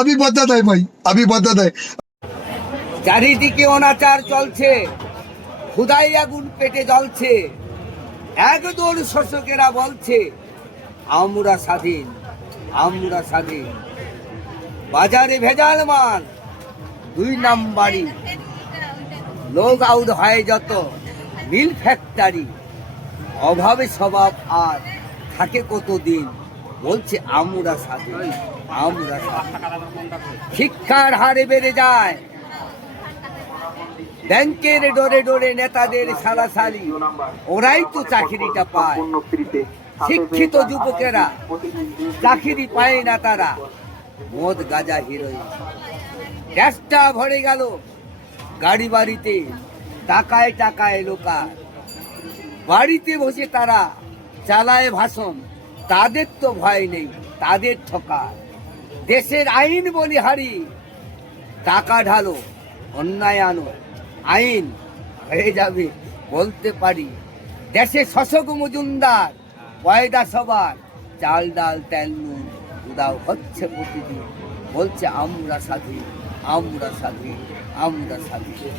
अभी बदत है भाई, अभी बदत है। চারিদিকে অনাচার চলছে, ক্ষুধাই আগুন পেটে জ্বলছে, একদল শোষকেরা বলছে আমরা স্বাধীন, আমরা স্বাধীন। বাজারে ভেজাল মাল, 2 নাম্বারি, লোক আউট হয় যত, মিল ফ্যাক্টরি, অভাবে স্বভাব আর থাকে কতদিন, বলছে আমরা স্বাধীন, আমরা স্বাধীন। শিক্ষার হারে বেড়ে যায়, ব্যাংকের ডোরে ডোরে নেতাদের সালাসালি, ওরাই তো চাকরিটা পায়। শিক্ষিত যুবকেরা চাকরি পায় না তারা, মদ গাঁজা হিরোইন। গ্যাসটা ভরে গেল গাড়ি বাড়িতে, টাকায় টাকায় লোকার, বাড়িতে বসে তারা চালায় ভাষণ, তাদের তো ভয় নেই, তাদের ঠকার। দেশের আইন বলিহারি, টাকা ঢালো অন্যায় আনো, আইন হয়ে যাবে বলতে পারি। দেশে শোষক মজুমদার, পয়দা সবার, চাল ডাল তেল নুন উদাও হচ্ছে প্রতিদিন, বলছে আমরা স্বাধীন, আমরা স্বাধীন, আমরা স্বাধীন।